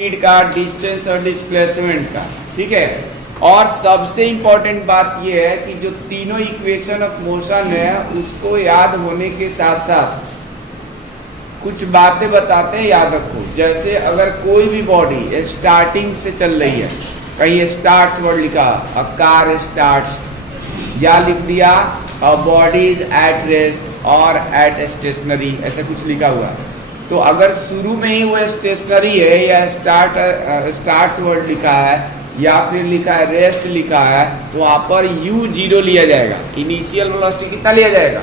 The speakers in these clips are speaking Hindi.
स्पीड का, डिस्टेंस और डिस्प्लेसमेंट का, ठीक है। और सबसे इम्पोर्टेंट बात यह है कि जो तीनों इक्वेशन ऑफ मोशन है उसको याद होने के साथ साथ कुछ बातें बताते हैं, याद रखो। जैसे अगर कोई भी बॉडी स्टार्टिंग से चल रही है, कहीं स्टार्ट्स वर्ड लिखा, अ कार स्टार्ट्स, या लिख दिया a body is at rest और एट स्टेशनरी, ऐसा कुछ लिखा हुआ है। तो अगर शुरू में ही वो स्टेशनरी है या स्टार्ट्स वर्ड लिखा है या फिर लिखा है रेस्ट लिखा है, तो वहाँ पर u0 लिया जाएगा। इनिशियल वेलोसिटी कितना लिया जाएगा?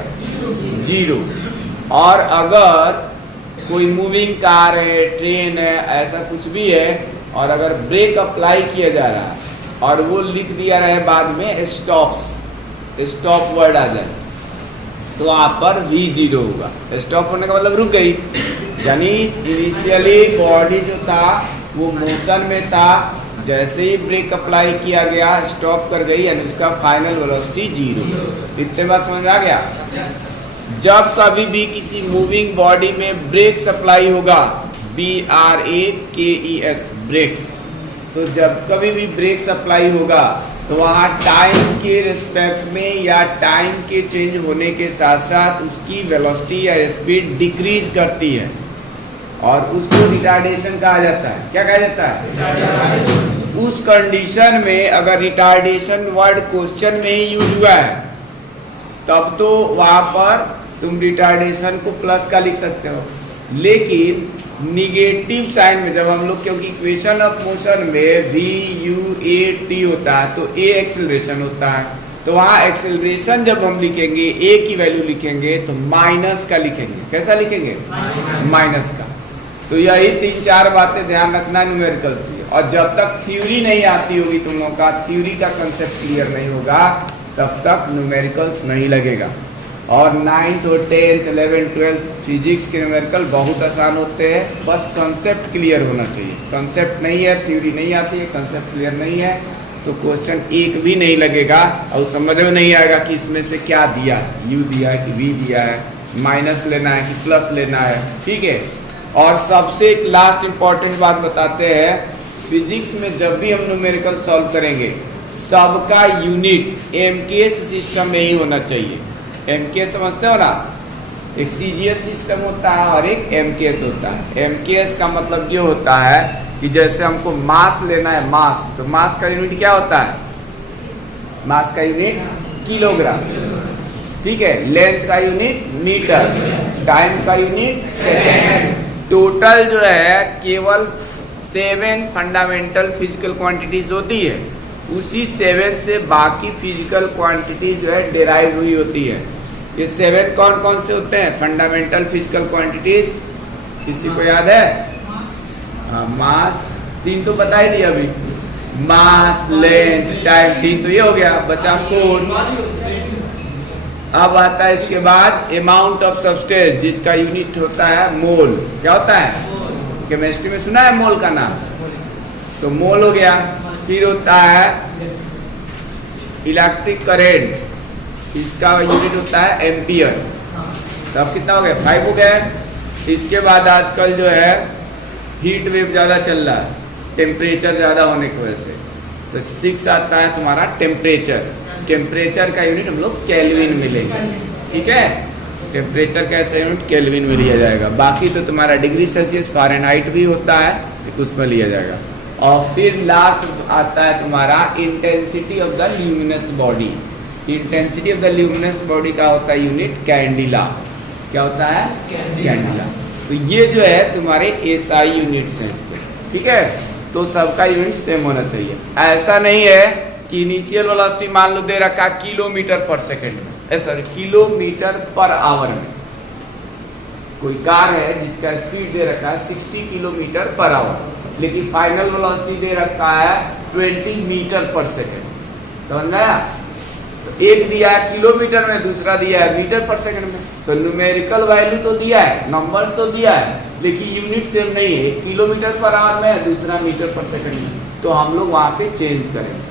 0। और अगर कोई मूविंग कार है, ट्रेन है, ऐसा कुछ भी है, और अगर ब्रेक अप्लाई किया जा रहा है और वो लिख दिया रहा है बाद में स्टॉप वर्ड आ जाए, तो वहाँ पर v0 होगा। स्टॉप होने का मतलब रुक गई, यानी इनिशियली बॉडी जो था वो मोशन में था, जैसे ही ब्रेक अप्लाई किया गया स्टॉप कर गई, यानी उसका फाइनल वेलोसिटी 0। इतने बात समझ आ गया? जब कभी भी किसी मूविंग बॉडी में ब्रेक सप्लाई होगा, BRAKES ब्रेक्स, तो जब कभी भी ब्रेक सप्लाई होगा तो वहाँ टाइम के रिस्पेक्ट में या टाइम के चेंज होने के साथ साथ उसकी वेलोसिटी या स्पीड डिक्रीज करती है, और उसको रिटार्डेशन कहा जाता है। क्या कहा जाता है? उस कंडीशन में अगर रिटार्डेशन वर्ड क्वेश्चन में ही यूज हुआ है, तब तो वहाँ पर तुम रिटार्डेशन को प्लस का लिख सकते हो। लेकिन निगेटिव साइन में जब हम लोग, क्योंकि इक्वेशन ऑफ मोशन में VUAT होता है, तो A एक्सेलरेशन होता है, तो वहाँ एक्सेलरेशन जब हम लिखेंगे, A की वैल्यू लिखेंगे तो माइनस का लिखेंगे। कैसा लिखेंगे? माइनस का। तो यही 3-4 बातें ध्यान रखना न्यूमेरिकल्स की। और जब तक थ्योरी नहीं आती होगी, तुम लोगों का थ्योरी का कंसेप्ट क्लियर नहीं होगा, तब तक न्यूमेरिकल्स नहीं लगेगा। और 9th और 10th 11th 12th फिजिक्स के न्यूमेरिकल बहुत आसान होते हैं, बस कंसेप्ट क्लियर होना चाहिए। कंसेप्ट नहीं है, थ्योरी नहीं आती है, कंसेप्ट क्लियर नहीं है, तो क्वेश्चन एक भी नहीं लगेगा और समझ में नहीं आएगा कि इसमें से क्या दिया है, U दिया है कि V दिया है, माइनस लेना है कि प्लस लेना है, ठीक है। और सबसे एक लास्ट इंपॉर्टेंट बात बताते हैं, फिजिक्स में जब भी हम न्यूमेरिकल सॉल्व करेंगे, सबका यूनिट MKS सिस्टम में ही होना चाहिए। MKS समझते हो ना? एक CGS सिस्टम होता है और एक MKS होता है। MKS का मतलब ये होता है कि जैसे हमको मास लेना है, मास, तो मास का यूनिट क्या होता है? मास का यूनिट किलोग्राम, ठीक है। लेंथ का यूनिट मीटर, टाइम का यूनिट सेकेंड। टोटल जो है केवल 7 फंडामेंटल फिजिकल क्वांटिटीज होती है, उसी 7 से बाकी फिजिकल क्वांटिटी जो है डिराइव हुई होती है। ये 7 कौन कौन से होते हैं? फंडामेंटल फिजिकल क्वांटिटीज, किसी को याद है? हाँ, मास 3 तो बता ही दिया अभी, मास, लेंथ, टाइम, 3 तो ये हो गया, बचा फोर्स। अब आता है इसके बाद अमाउंट ऑफ सब्सटेंस, जिसका यूनिट होता है मोल। क्या होता है? केमिस्ट्री में सुना है मोल का नाम? तो मोल हो गया। फिर होता है इलेक्ट्रिक करेंट, इसका यूनिट होता है एम्पियर। तो अब कितना हो गया? 5 हो गया। इसके बाद आजकल जो है हीट वेव ज़्यादा चल रहा है, टेम्परेचर ज़्यादा होने की वजह से, तो 6 आता है तुम्हारा टेम्परेचर। टेम्परेचर का यूनिट हम लोग केल्विन में लेंगे, ठीक है। टेम्परेचर का ऐसा यूनिट केल्विन में लिया जाएगा। बाकी तो तुम्हारा डिग्री सेल्सियस, फ़ारेनहाइट भी होता है, उसमें लिया जाएगा। और फिर लास्ट आता है तुम्हारा intensity of the luminous body. Intensity of the luminous body का होता है यूनिट कैंडिला। क्या होता है? कैंडिला। तो ये जो है तुम्हारे SI यूनिट्स हैं इसके, ठीक है। तो सबका यूनिट सेम होना चाहिए। ऐसा नहीं है कि इनिशियल वेलोसिटी मान लो दे रखा किलोमीटर पर सेकेंड में, सॉरी किलोमीटर पर आवर में। कोई कार है जिसका स्पीड दे रखा है 60 किलोमीटर पर आवर, लेकिन फाइनल वेलोसिटी दे रखा है 20 मीटर पर सेकेंड। समझ आया? तो एक दिया है किलोमीटर में, दूसरा दिया है मीटर पर सेकेंड में। तो न्यूमेरिकल वैल्यू तो दिया है, नंबर्स तो दिया है, लेकिन यूनिट सेम नहीं है। एक किलोमीटर पर आवर में है, दूसरा मीटर पर सेकेंड में। तो हम लोग वहाँ पे चेंज करेंगे।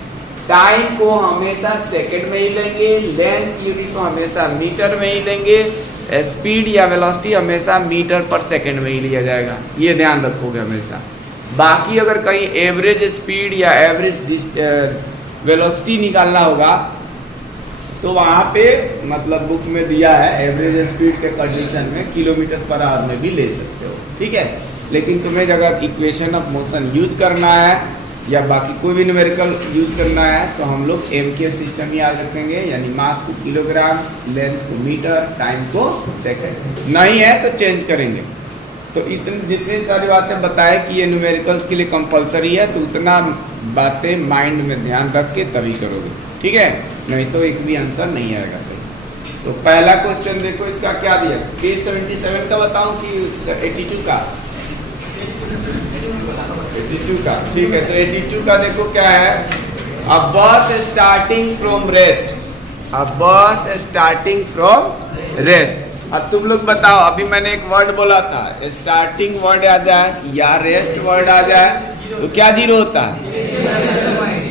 टाइम को हमेशा सेकेंड में ही लेंगे, लेंथ यूनिट को हमेशा मीटर में ही लेंगे, स्पीड या वेलोसिटी हमेशा मीटर पर सेकेंड में ही लिया जाएगा। ये ध्यान रखोगे हमेशा। बाकी अगर कहीं एवरेज स्पीड या एवरेज वेलोसिटी निकालना होगा तो वहाँ पे मतलब बुक में दिया है एवरेज स्पीड के कंडीशन में किलोमीटर पर आवर में भी ले सकते हो, ठीक है। लेकिन तुम्हें अगर इक्वेशन ऑफ मोशन यूज करना है या बाकी कोई भी न्यूमेरिकल यूज करना है तो हम लोग MK सिस्टम ही याद रखेंगे, यानी मास को किलोग्राम, लेंथ को मीटर, टाइम को सेकेंड। नहीं है तो चेंज करेंगे। तो इतनी जितनी सारी बातें बताए कि ये न्यूमेरिकल्स के लिए कंपलसरी है, तो उतना बातें माइंड में ध्यान रख के तभी करोगे, ठीक है। नहीं तो एक भी आंसर नहीं आएगा सही। तो पहला क्वेश्चन देखो, इसका क्या दिया, पेज 77 का बताऊं कि 82 का? 82 का, ठीक है। तो 82 का देखो क्या है, अ बस स्टार्टिंग फ्रॉम रेस्ट, अ बस स्टार्टिंग फ्रॉम रेस्ट। अब तुम लोग बताओ, अभी मैंने एक वर्ड बोला था, स्टार्टिंग वर्ड आ जाए या रेस्ट वर्ड आ जाए तो क्या जीरो होता है?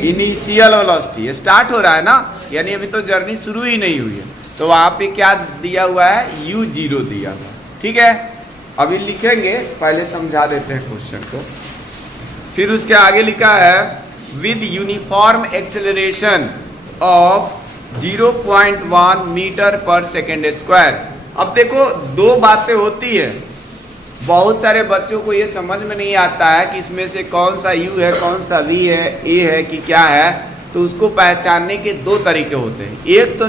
Initial velocity. स्टार्ट हो रहा है ना, यानी अभी तो जर्नी शुरू ही नहीं हुई है, तो वहां पे क्या दिया हुआ है? u0 दिया हुआ, ठीक है। अभी लिखेंगे, पहले समझा देते हैं क्वेश्चन को। फिर उसके आगे लिखा है with uniform acceleration of 0.1 metre पर सेकेंड स्क्वायर। अब देखो दो बातें होती है, बहुत सारे बच्चों को ये समझ में नहीं आता है कि इसमें से कौन सा u है, कौन सा v है, a है कि क्या है। तो उसको पहचानने के दो तरीके होते हैं। एक तो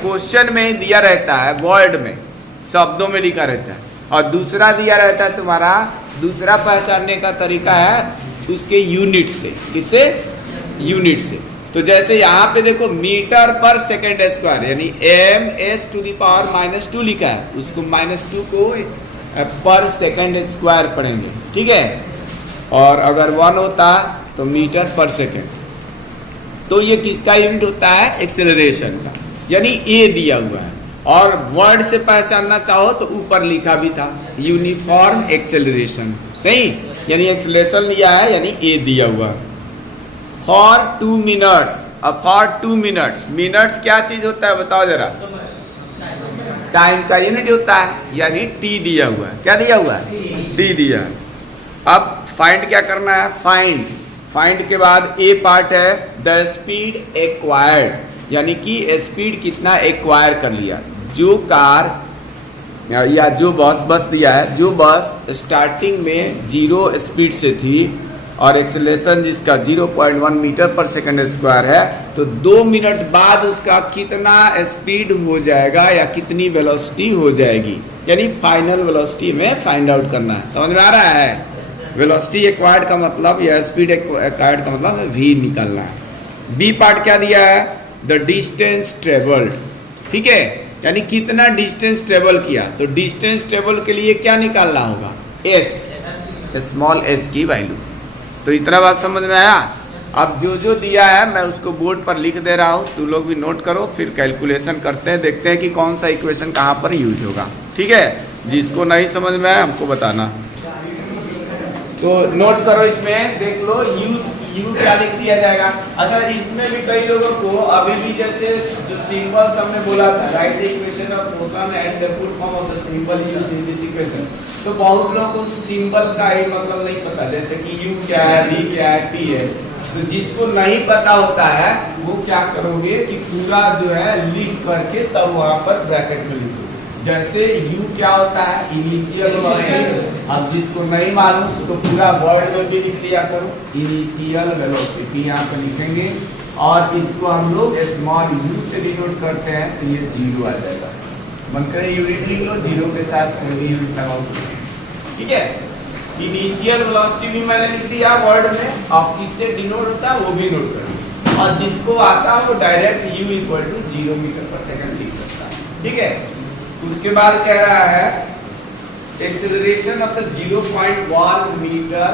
क्वेश्चन में दिया रहता है, वर्ड में शब्दों में लिखा रहता है, और दूसरा दिया रहता है तुम्हारा, दूसरा पहचानने का तरीका है उसके यूनिट से। किससे? यूनिट से। तो जैसे यहाँ पे देखो मीटर पर सेकेंड स्क्वायर, यानी ms⁻² लिखा है, उसको -2 को पर सेकेंड स्क्वायर पढ़ेंगे, ठीक है। और अगर 1 होता तो मीटर पर सेकेंड। तो ये किसका यूनिट होता है? एक्सेलरेशन का, यानी a दिया हुआ है। और वर्ड से पहचानना चाहो तो ऊपर लिखा भी था यूनिफॉर्म एक्सेलरेशन, नहीं, यानी एक्सेलरेशन लिया है, यानी a दिया हुआ है। फॉर 2 मिनट्स, अब फॉर 2 मिनट्स, मिनट्स क्या चीज होता है बताओ जरा? टाइम का यूनिट होता है, यानी t दिया हुआ है। क्या दिया हुआ है? t दिया है। अब फाइंड क्या करना है? फाइंड के बाद a पार्ट है द स्पीड एक्वायर्ड, यानी कि स्पीड कितना एक्वायर कर लिया। जो कार या जो बस दिया है, जो बस स्टार्टिंग में 0 स्पीड से थी और एक्सेलरेशन जिसका 0.1 मीटर पर सेकेंड स्क्वायर है, तो 2 मिनट बाद उसका कितना स्पीड हो जाएगा या कितनी वेलोसिटी हो जाएगी, यानी फाइनल वेलोसिटी में फाइंड आउट करना है। समझ में आ रहा है? वेलोसिटी एक्वायर्ड का मतलब या स्पीड एक्वायर्ड का मतलब v निकालना है। बी पार्ट क्या दिया है? द डिस्टेंस ट्रेवल्ड, ठीक है, यानी कितना डिस्टेंस ट्रेवल किया। तो डिस्टेंस ट्रेवल के लिए क्या निकालना होगा? s, स्मॉल s की वैल्यू। तो इतना बात समझ में आया? अब जो दिया है मैं उसको बोर्ड पर लिख दे रहा हूँ, तू लोग भी नोट करो, फिर कैलकुलेशन करते हैं, देखते हैं कि कौन सा इक्वेशन कहाँ पर यूज होगा, ठीक है। जिसको नहीं समझ में आया हमको बताना। तो नोट करो, इसमें देख लो u क्या लिख दिया जाएगा। अच्छा, इसमें भी कई लोगों को अभी भी जैसे जो सिंबल्स हमने बोला था, right the equation of motion and the full form of the symbol used in this equation, तो बहुत लोगों को सिंबल का ही मतलब नहीं पता, जैसे कि u क्या है, v क्या है, t है। तो जिसको नहीं पता होता है वो क्या करोगे कि पूरा जो है लिख करके तब वहां पर ब्रैकेट में लिखो। जैसे u क्या होता है? Initial velocity. अब जिसको नहीं मालूम तो पूरा वर्ड में भी लिख लिया करो, इनिशियल वेलोसिटी यहाँ पे लिखेंगे, और इसको हम लोग स्मॉल u से डिनोट करते हैं, तो ये 0 आ जाएगा। मन करे यूनिट लिख लो, 0 के साथ यूनिट लगाओ, ठीक है। इनिशियल वेलोसिटी भी मैंने लिख दिया वर्ड में, अब किससे डिनोट होता है वो भी नोट करो, और जिसको आता है वो डायरेक्ट u = 0 मीटर पर सेकंड लिख सकता है, ठीक है। उसके बाद कह रहा है एक्सेलरेशन ऑफ द 0.1 मीटर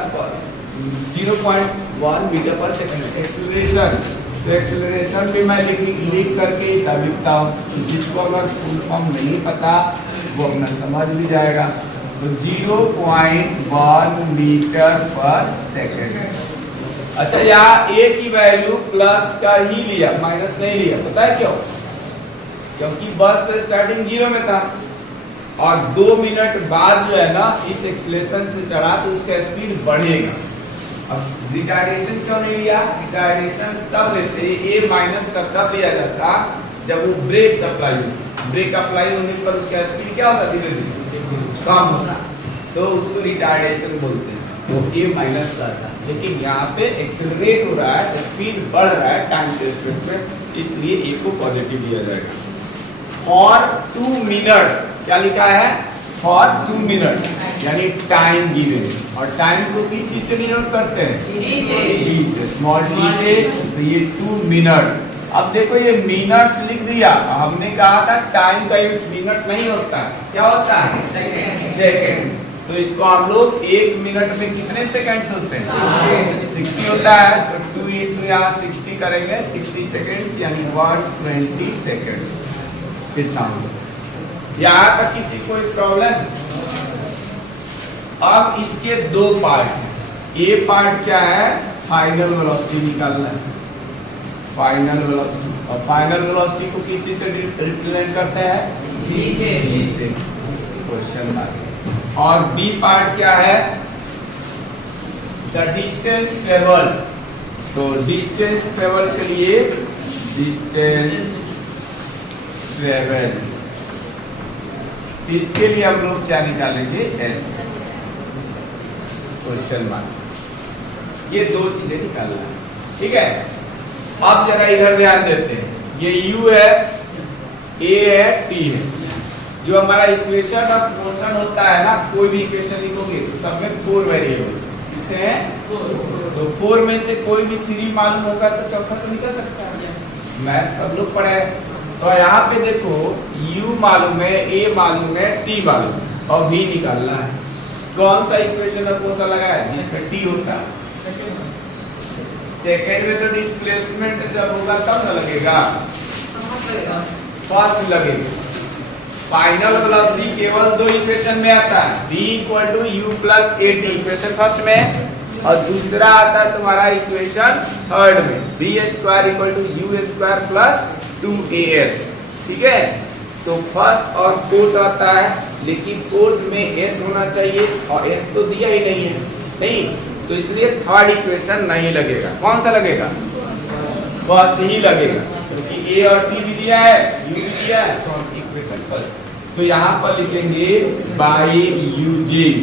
पर सेकंड एक्सेलरेशन। तो एक्सेलरेशन भी मैं लिख करके तब लिखता हूँ, जिसको अगर फुल फॉर्म नहीं पता वो अपना समझ भी जाएगा। तो 0.1 मीटर पर सेकंड। अच्छा, यहाँ a की वैल्यू प्लस का ही लिया, माइनस नहीं लिया, पता है क्यों? क्योंकि बस तो स्टार्टिंग 0 में था और 2 मिनट बाद जो है ना इस एक्सेलरेशन से चढ़ा तो उसका स्पीड बढ़ेगा, अब रिटार्डेशन क्यों नहीं लिया? रिटार्डेशन तब लेते, ए माइनस का तब लिया जाता जब वो ब्रेक अप्लाई हो। ब्रेक अप्लाई होने पर उसका स्पीड क्या होता? धीरे धीरे कम होता, तो उसको रिटार्डेशन बोलते हैं। तो ए माइनस का था, लेकिन यहाँ पे एक्सेलरेट हो रहा है, स्पीड बढ़ रहा है टाइम के रिस्पेक्ट में, इसलिए ए को पॉजिटिव लिया जाएगा। फॉर 2 मिनट्स क्या लिखा है? फॉर 2 मिनट्स यानी टाइम गिवन, और टाइम को किस चीज से डिनोट करते हैं? डी से, स्मॉल डी से। तो ये 2 मिनट्स। अब देखो ये मिनट्स लिख दिया, हमने कहा था टाइम का यूनिट मिनट नहीं होता, क्या होता है? सेकंड्स। तो इसको हम लोग 1 मिनट में कितने सेकंड्स होते हैं? 60 होता है, तो 2 into यहाँ 60 करेंगे, 60 सेकंड्स यानी 120 सेकंड्स। कितना होगा? यहाँ तक किसी कोई प्रॉब्लम? अब इसके दो पार्ट हैं। ए पार्ट क्या है? फाइनल वेलोसिटी निकालना है, फाइनल वेलोसिटी। और फाइनल वेलोसिटी को किस चीज से रिप्रेजेंट करते हैं? v से। Question mark. और बी पार्ट क्या है? The distance travel. तो डिस्टेंस ट्रेवल के लिए डिस्टेंस ट्रेवल, इसके लिए हम लोग क्या निकालेंगे? एस। Question mark. ये दो चीजें निकालना है, ठीक है। अब जरा इधर ध्यान देते हैं, ये u है, a है, t है। जो हमारा इक्वेशन ऑफ मोशन होता है ना, कोई भी इक्वेशन लिखोगे तो सब में 4 वेरिएबल्स कितने हैं? तो 4 में से कोई भी 3 मालूम होगा तो चौथा तो निकल सकता है। मैथ सब लोग पढ़े हैं। तो यहाँ पे देखो u मालूम है, a मालूम है, t मालूम है, और v निकालना है। कौन सा इक्वेशन ऑफ मोशन लगा है जिसमें t होता है? सेकेंड में तो डिस्प्लेसमेंट जब होगा तब न लगेगा, फर्स्ट लगेगा। फाइनल वेलोसिटी केवल दो इक्वेशन में आता है, v equal to u plus at equation first में, और दूसरा आता है तुम्हारा इक्वेशन थर्ड में, v square equal to u square plus 2as। ठीक है, तो फर्स्ट और फोर्थ आता है, लेकिन फोर्थ में s होना चाहिए और s तो दिया ही नहीं है, नहीं, तो इसलिए थर्ड इक्वेशन नहीं लगेगा। कौन सा लगेगा? फर्स्ट ही लगेगा, क्योंकि a और t भी दिया है, u भी दिया है, तो इक्वेशन फर्स्ट। तो यहाँ पर लिखेंगे by using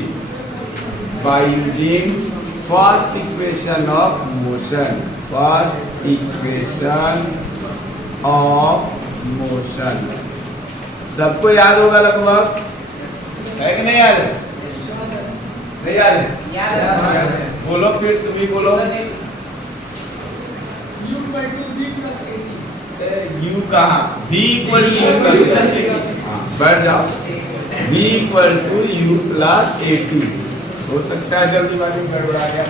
first equation of motion, first equation of motion. सबको याद होगा लगभग, है कि नहीं याद है? नहीं याद है? याद है। बोलो फिर, तुम भी बोलो। u कहाँ? v equal to u plus a2। बैठ जाओ, v equal to u plus a2। हो सकता है जल्दी वाली गड़बड़ा गया।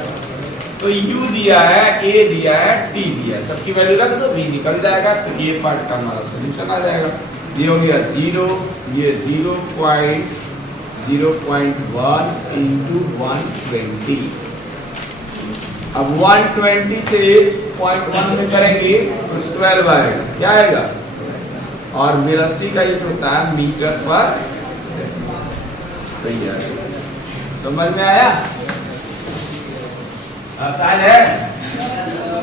तो u दिया है, a दिया है, t दिया है, सबकी वैल्यू रख दो, v निकल जाएगा, तो ये पार्ट का हमारा सॉल्यूशन आ जाएगा। ये हो गया 0, ये 0.1 into 120। अब 120 से 0.1 में करेंगे तो 12 आएगा, क्या आएगा? और वेलोसिटी का यूनिट होता है मीटर पर सेकंड। सही है, समझ में आया? आसान है।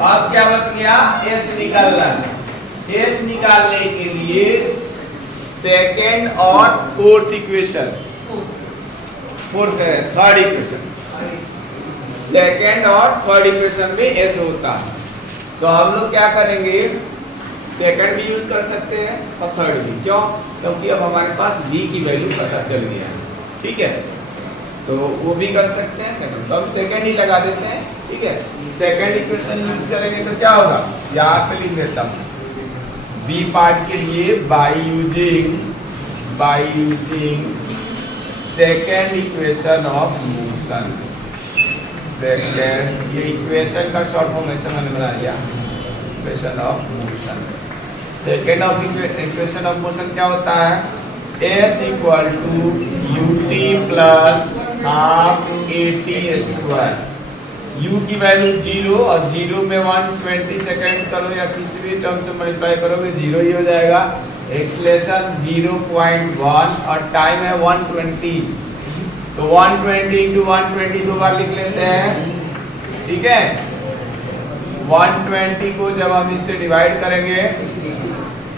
अब क्या बच गया? s निकालना। s निकालने के लिए सेकेंड और फोर्थ इक्वेशन, फोर्थ है थर्ड इक्वेशन, सेकेंड और थर्ड इक्वेशन में s होता है, तो हम लोग क्या करेंगे? सेकंड भी यूज कर सकते हैं और थर्ड भी। क्यों? क्योंकि अब हमारे पास v की वैल्यू पता चल गया है, ठीक है, तो वो भी कर सकते हैं सेकंड, तो हम सेकंड ही लगा देते हैं, ठीक है। सेकंड इक्वेशन यूज करेंगे तो क्या होगा? यहाँ पे लिख देता हूँ, बी पार्ट के लिए by using second equation of motion. Second, ये इक्वेशन का शॉर्ट फॉर्म ऐसे मैंने बना दिया, equation of motion. Second of equation of motion क्या होता है? s equal to ut plus half at square. u की वैल्यू 0 और 0 में 120 सेकंड करो या किसी भी टर्म से मल्टीप्लाई करोगे 0 ही हो जाएगा। एक्सेलरेशन 0.1 और टाइम है 120, तो 120 into 120 दो बार लिख लेते हैं, ठीक है। 120 को जब हम इससे डिवाइड करेंगे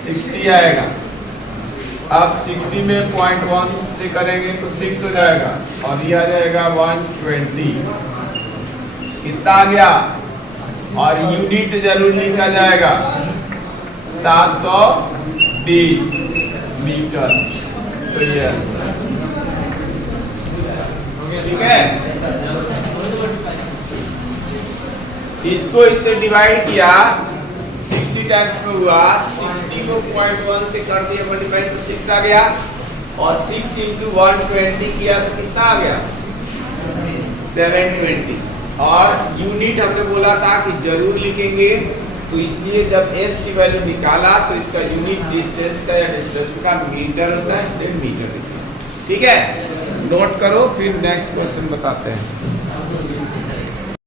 60 आएगा। अब 60 में 0.1 से करेंगे तो 6 हो जाएगा और ये आ जाएगा 120। कितना आ गया? और यूनिट जरूर लिखा जाएगा 720 मीटर। तो ये ठीक है। इसको इससे डिवाइड किया 60 टाइम्स में हुआ, 60 को 0.1 से कर दिया मल्टीप्लाई तो 6 आ गया और 6 इंटू 120 किया तो कितना आ गया? 720। और यूनिट हमने बोला था कि जरूर लिखेंगे, तो इसलिए जब s की वैल्यू निकाला तो इसका यूनिट डिस्टेंस का या डिस्टेंस का मीटर होता है, इसलिए मीटर। ठीक है, नोट करो, फिर नेक्स्ट क्वेश्चन बताते हैं।